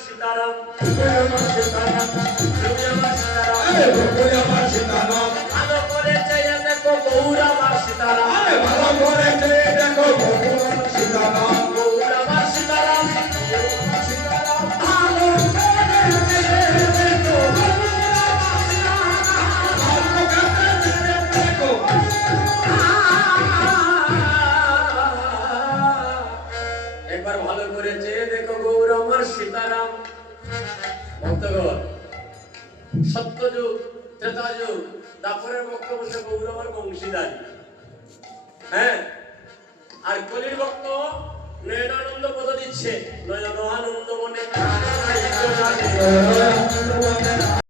सीताराम ভালো করে চেয়ে দেখো গৌর আমার সীতারাম ভালো করে চেয়ে দেখো গৌর সীতারাম গৌর আমার সীতারাম ভালো করে চেয়ে দেখো একবার ভালো করে চেয়ে দেখো গৌর আমার সীতারাম ভক্তগণ সত্যযুগ ত্রেতাযুগ দাপরের বক্তব্য সে গৌর আমার বংশীদারি হ্যাঁ আর কলির ভক্ত নয়নানন্দ পদ দিচ্ছে নয়ন আনন্দ মনে